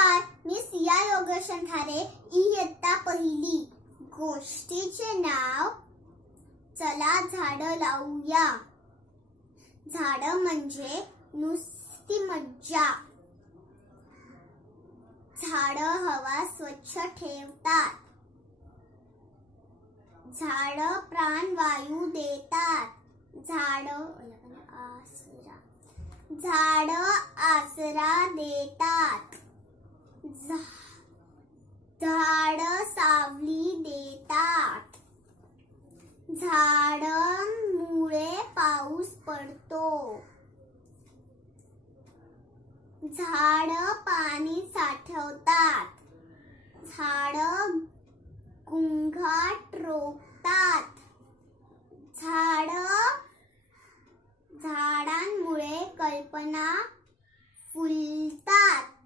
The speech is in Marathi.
नमस्कार, मी सिया योगेश अंधारे, इयत्ता पहिली. गोष्टीचे नाव चला झाडं लावूया. झाडं म्हणजे नुसती मज्जा. झाडं हवा स्वच्छ ठेवतात. झाडं प्राणवायू देतात. झाडं आसरा देतात. झाडं सावली देतात. झाडांमुळे पाऊस पडतो. झाडं पाणी साठवतात. झाडं घोंगाट रोखतात. झाडांमुळे कल्पना फुलतात.